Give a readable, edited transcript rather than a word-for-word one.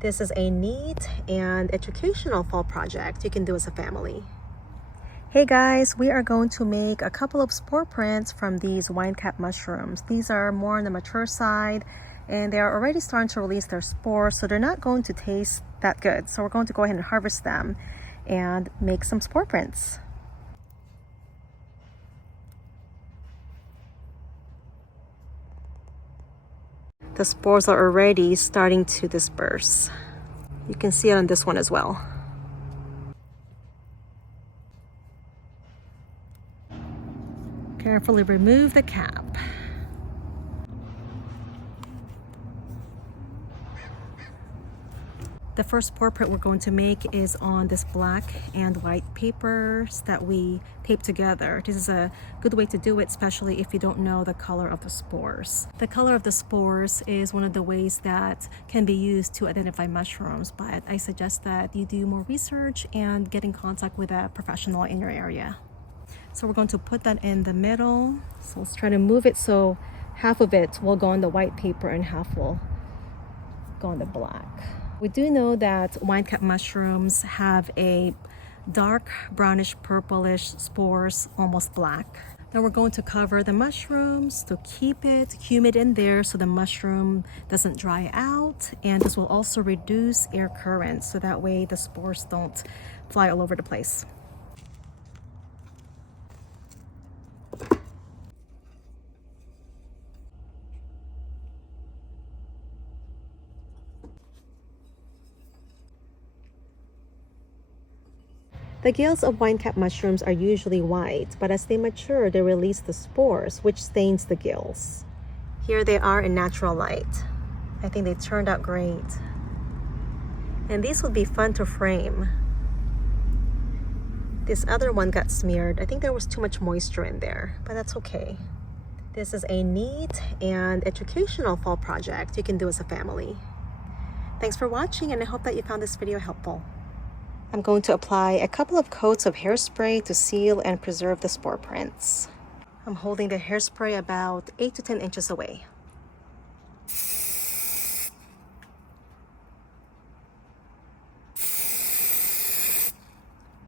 This is a neat and educational fall project you can do as a family. Hey guys, we are going to make a couple of spore prints from these wine cap mushrooms. These are more on the mature side and they are already starting to release their spores, so they're not going to taste that good. So we're going to go ahead and harvest them and make some spore prints. The spores are already starting to disperse. You can see it on this one as well. Carefully remove the cap. The first spore print we're going to make is on this black and white papers that we tape together. This is a good way to do it, especially if you don't know the color of the spores. The color of the spores is one of the ways that can be used to identify mushrooms, but I suggest that you do more research and get in contact with a professional in your area. So we're going to put that in the middle. So let's try to move it so half of it will go on the white paper and half will go on the black. We do know that wine cap mushrooms have a dark brownish purplish spores, almost black. Then we're going to cover the mushrooms to keep it humid in there so the mushroom doesn't dry out, and this will also reduce air currents so that way the spores don't fly all over the place. The gills of wine cap mushrooms are usually white, but as they mature, they release the spores, which stains the gills. Here they are in natural light. I think they turned out great. And these would be fun to frame. This other one got smeared. I think there was too much moisture in there, but that's okay. This is a neat and educational fall project you can do as a family. Thanks for watching, and I hope that you found this video helpful. I'm going to apply a couple of coats of hairspray to seal and preserve the spore prints. I'm holding the hairspray about 8 to 10 inches away.